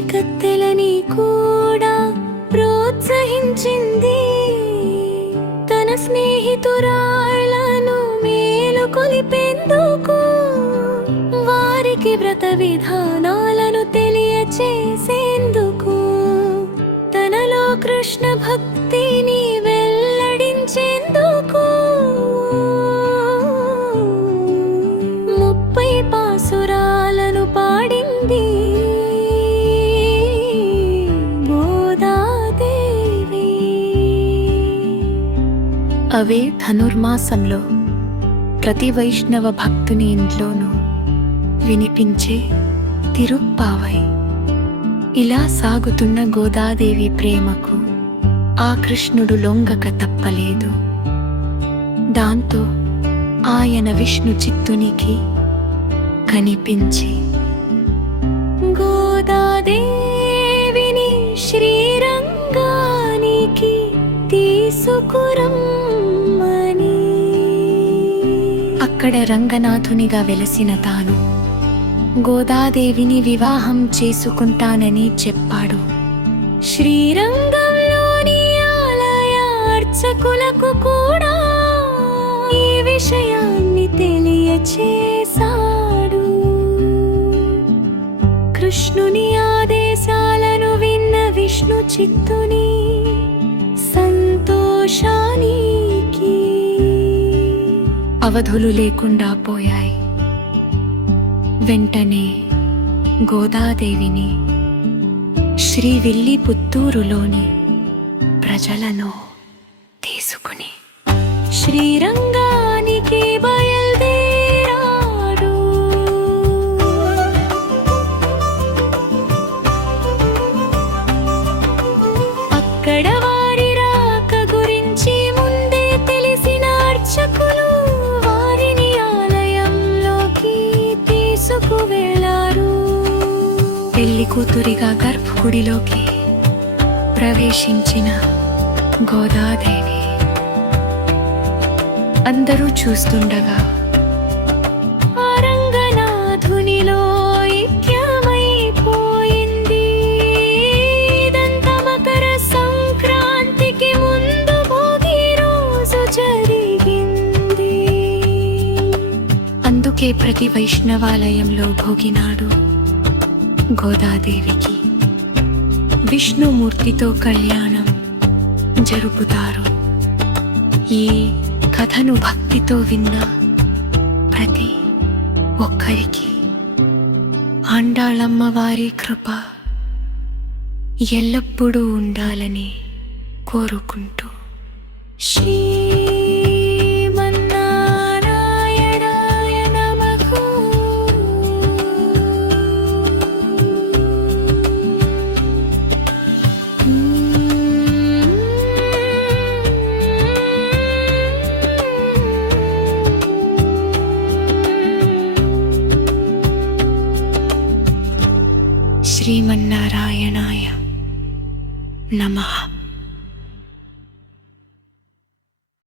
కత్తెలని కూడా ప్రోత్సహించింది. తన స్నేహితురాళ్ళను మేలుకొలిపేందుకు వారికి వ్రత విధానాలను తెలియచేసే అవే ధనుర్మాసంలో ప్రతి వైష్ణవ భక్తుని ఇంట్లోనూ వినిపించే తిరుప్పావై. ఇలా సాగుతున్న గోదాదేవి ప్రేమకు ఆ కృష్ణుడు లొంగక తప్పలేదు. దాంతో ఆయన విష్ణు చిత్తునికి కనిపించి గోదాదేవిని శ్రీరంగానికి తీసుకు అక్కడ రంగనాథునిగా వెలసిన తాను. గోదాదేవిని వివాహం చేసుకుంటానని చెప్పాడు. శ్రీరంగంలోని ఆలయ అర్చకులకు కూడా ఈ విషయాన్ని తెలియచేశాడు. కృష్ణుని ఆదేశాలను విన్న విష్ణు చిత్తుని సంతోషాన్ని అవధులు లేకుండా పోయాయి. వెంటనే గోదాదేవిని శ్రీ విల్లి పుత్తూరులోని ప్రజలను తీసుకుని శ్రీరంగానికి బయలుదేరాడు. అక్కడ కూతురిగా గర్భగుడిలోకి ప్రవేశించిన గోదాదేవి అందరూ చూస్తుండగా అందుకే ప్రతి వైష్ణవాలయంలో భోగినాడు గోదాదేవికి. విష్ణుమూర్తితో కళ్యాణం జరుపుతారు. ఈ కథను భక్తితో విన్న ప్రతి ఒక్కరికి ఆండాళమ్మ వారి కృప ఎల్లప్పుడూ ఉండాలని కోరుకుంటూ శ్రీ శ్రీమన్నారాయణాయ నమః.